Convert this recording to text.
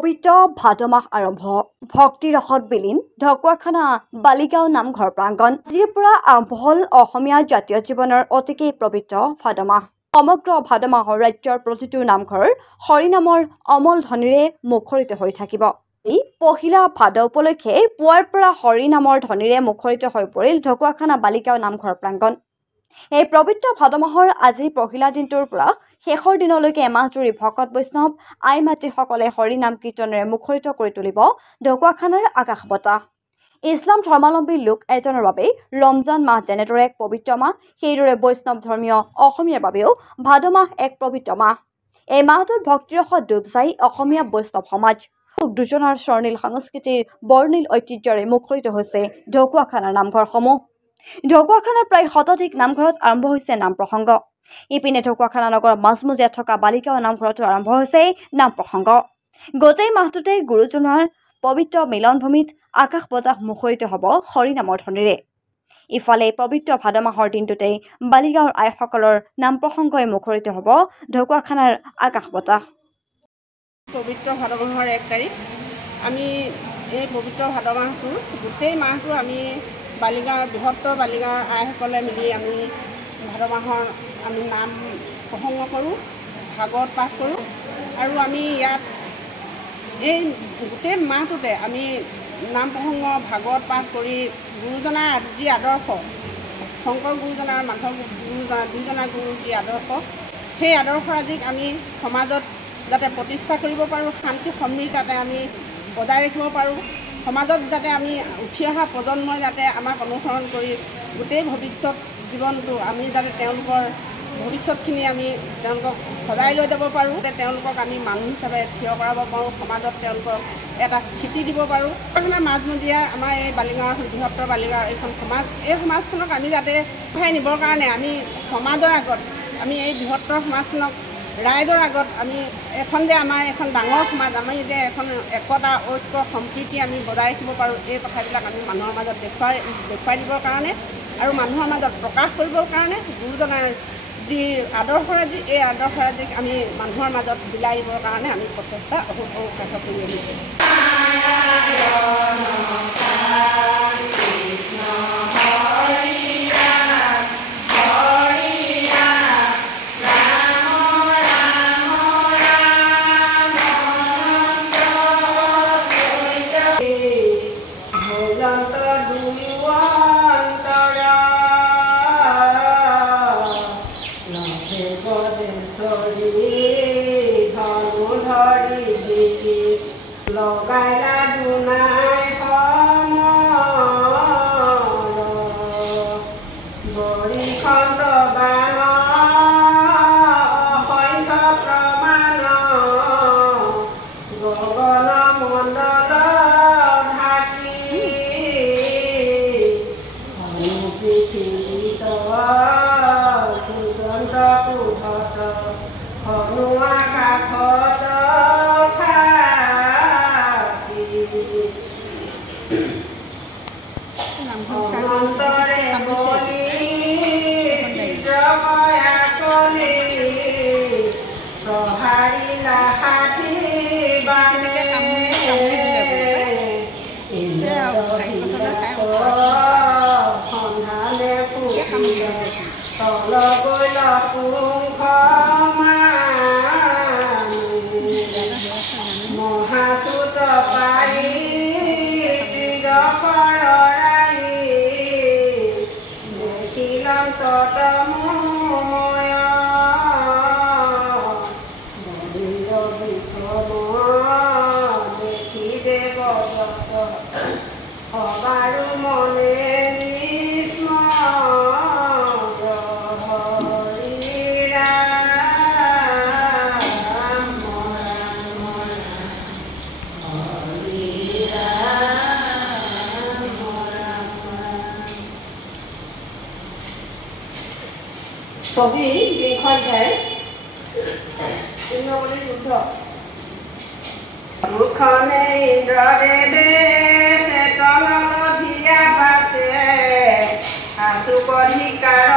পবিত্ৰ ভাদ মাহ আৰম্ভ ভক্তি ৰসত বিলীন ঢকুৱাখানা বালিগাঁও নামঘৰ প্ৰাংগণ আজিৰ পৰা আৰম্ভ হ'ল অসমীয়া জাতীয় জীৱনৰ অতিকৈ পবিত্ৰ ভাদ মাহ সমগ্ৰ ভাদ মাহৰ ৰাজ্যৰ প্ৰতিটো নামঘৰ হৰিনামৰ অমল ধ্বনিৰে মুখৰিত হৈ থাকিব পহিলা ভাদ উপলক্ষে পুৱাৰ পৰা হৰিনামৰ ধ্বনিৰে মুখৰিত হৈ পৰিল ঢকুৱাখানা বালিগাঁও নামঘৰ প্ৰাংগণ এই পবিত্ৰ ভাদ মাহৰ আজি পহিলা দিনটোৰ পৰা শেষৰ দিনলৈকে এমাহ জুৰি ভকত বৈষ্ণৱ আই মাতৃসকলে হৰিনাম কীৰ্তনেৰে মুখৰিত কৰি তুলিব ঢকুৱাখানাৰ আকাশ বতাহ ইছলাম ধৰ্মাৱলম্বী লোক এজনৰ বাবে ৰমজান মাহ যেনেদৰে এক পবিত্ৰ মাহ সেইদৰে বৈষ্ণৱ ধৰ্মীয় অসমীয়াৰ বাবেও ভাদ মাহ এক পবিত্ৰ মাহ এই মাহটোত ভক্তিৰসত ডুব যায় অসমীয়া বৈষ্ণৱ সমাজ দুজনাৰ স্বৰ্ণীল সংস্কৃতিৰ বৰ্ণিল ঐতিহ্যৰে মুখৰিত হৈছে ঢকুৱাখানাৰ নামঘৰসমূহ ঢকুৱাখানাৰ প্ৰায় শতাধিক নামঘৰত আৰম্ভ হৈছে নাম প্ৰসংগ ইপিনে ঢকুৱাখানা নগৰৰ মাজমজিয়াত থকা বালিগাঁও নামঘৰতো আৰম্ভ হৈছে নাম প্ৰসংগ গোটেই মাহটোতে গুৰুজনাৰ পবিত্ৰ মিলনভূমিত আকাশ বতাহ মুখৰিত হ'ব হৰিনামৰ ধ্বনিৰে ইফালে পবিত্ৰ ভাদ মাহৰ দিনটোতে বালিগাঁৱৰ আইসকলৰ নাম প্ৰসংগই মুখৰিত হ'ব ঢকুৱাখানাৰ আকাশ বতাহ পবিত্ৰ ভাদ মাহৰ 1 তাৰিখ আমি এই পবিত্ৰ ভাদ মাহটো গোটেই মাহটো আমি বালিগাঁৱৰ বৃহত্তৰ বালিগাঁৱৰ আইসকলে মিলি আমি ভাদ মাহৰ আমি নাম প্ৰসংগ কৰোঁ ভাগৱত পাঠ কৰোঁ আৰু আমি ইয়াত এই গোটেই মাহটোতে আমি নাম প্ৰসংগ ভাগৱত পাঠ কৰি গুৰুজনাৰ যি আদৰ্শ শংকৰ গুৰুজনাৰ মাধৱ গুৰুজনাৰ দুইজনা গুৰুৰ যি আদৰ্শ সেই আদৰ্শৰাজিক আমি সমাজত যাতে প্ৰতিষ্ঠা কৰিব পাৰোঁ শান্তি সমৃদ্ধি যাতে আমি বজাই ৰাখিব পাৰোঁ সমাজত যাতে আমি উঠি অহা প্ৰজন্মই যাতে আমাক অনুসৰণ কৰি গোটেই ভৱিষ্যত জীৱনটো আমি যাতে তেওঁলোকৰ ভৱিষ্যতখিনি আমি তেওঁলোকক সজাই লৈ যাব পাৰোঁ তেওঁলোকক আমি মানুহ হিচাপে থিয় কৰাব পাৰোঁ সমাজত তেওঁলোকক এটা স্থিতি দিব পাৰোঁ মাজমজিয়া আমাৰ এই বালিগাঁৱৰ বৃহত্তৰ বালিগাঁৱৰ এইখন সমাজ এই সমাজখনক আমি যাতে উঠাই নিবৰ কাৰণে আমি সমাজৰ আগত আমি এই বৃহত্তৰ সমাজখনক ৰাইজৰ আগত আমি এখন যে আমাৰ এখন ডাঙৰ সমাজ আমি যে এখন একতা ঐক্য সম্প্ৰীতি আমি বজাই ৰাখিব পাৰোঁ এই কথাবিলাক আমি মানুহৰ মাজত দেখুৱাই দিবৰ কাৰণে আৰু মানুহৰ মাজত প্ৰকাশ কৰিবৰ কাৰণে গুৰুজনাৰ যি আদৰ্শৰাজি এই আদৰ্শৰাজিক আমি মানুহৰ মাজত বিলাই দিবৰ কাৰণে আমি প্ৰচেষ্টা অব্যাহত কৰি আহিছোঁ লগাইলা দুনাই বৰিখণ্ড বান অসংখ্য প্ৰমাণ গগন মণ্ডল ঢাকি পৃথিৱীত সুজন্ত কুহত হনু আকাশত মহাসুত পাৰি দেখিলাম ততময় দেখি দেৱ সবাৰো মনে ছবি বিংশাধ্যায় ইন্দ্ৰমণিৰ যুদ্ধ মুখনে ইন্দ্ৰদেৱে চেতন লভিয়া পাছে আশু অধিকাৰ